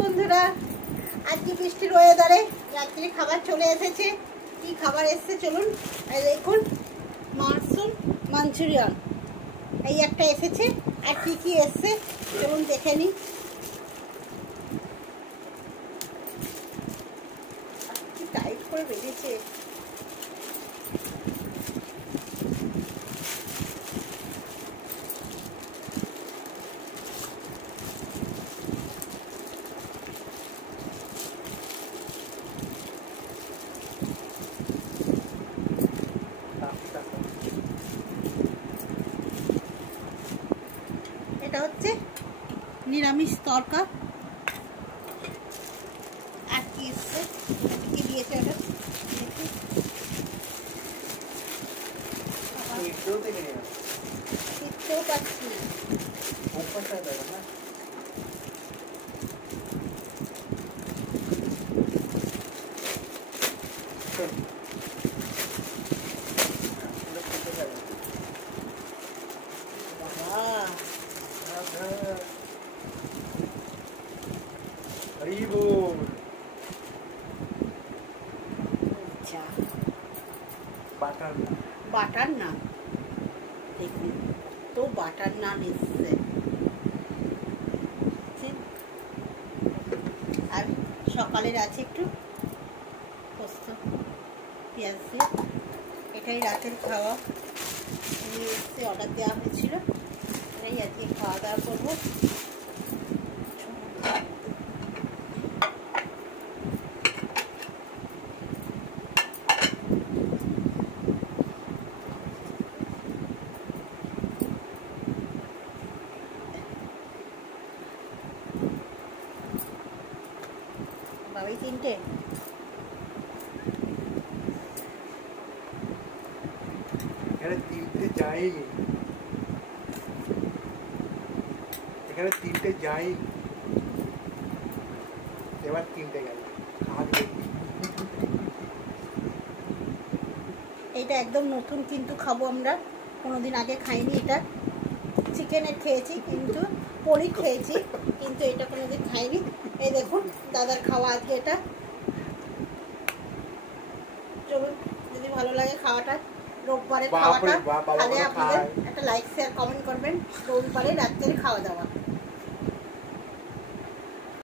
বন্ধুরা, আজকে বৃষ্টির ওয়েদারে রাত্রি খাবার চলে এসেছে। কি খাবার এসেছে চলুন দেখুন। মাশরুম মাঞ্চুরিয়ান এই একটা এসেছে, আর কি কি এসেছে চলুন দেখে নিই। কি টাইট করে বেরিয়েছে। এটা হচ্ছে নিরামিষ তরকা। আর কি এসছে, কি দিয়েছে ওটা দেখতেও পাচ্ছি না। বাটার নান দেখুন তো, বাটার নান এসছে। আর সকালের আছে একটু পোস্ত পেঁয়াজ দিয়ে, এটাই রাতের খাওয়া নিয়ে এসছে, অর্ডার দেওয়া হয়েছিল। এটাই আজকে খাওয়া দাওয়া করবো। বাবাই তিনটে যায়নি, এখানে তিনটে যাই, এবার তিনটে গেল। এইটা একদম নতুন কিন্তু খাবো আমরা, কোনোদিন আগে খাইনি। এটা চিকেনের খেয়েছি, কিন্তু পনির খেয়েছি, কিন্তু এটা কোনোদিন খাইনি। এই দেখুন দাদার খাওয়া আজকে এটা। চলুন, যদি ভালো লাগে খাওয়াটা, রোববারের খাওয়াটা, তাহলে আপনাদের একটা লাইক শেয়ার কমেন্ট করবেন। রবিবারে রাত্রে খাওয়া দাওয়া।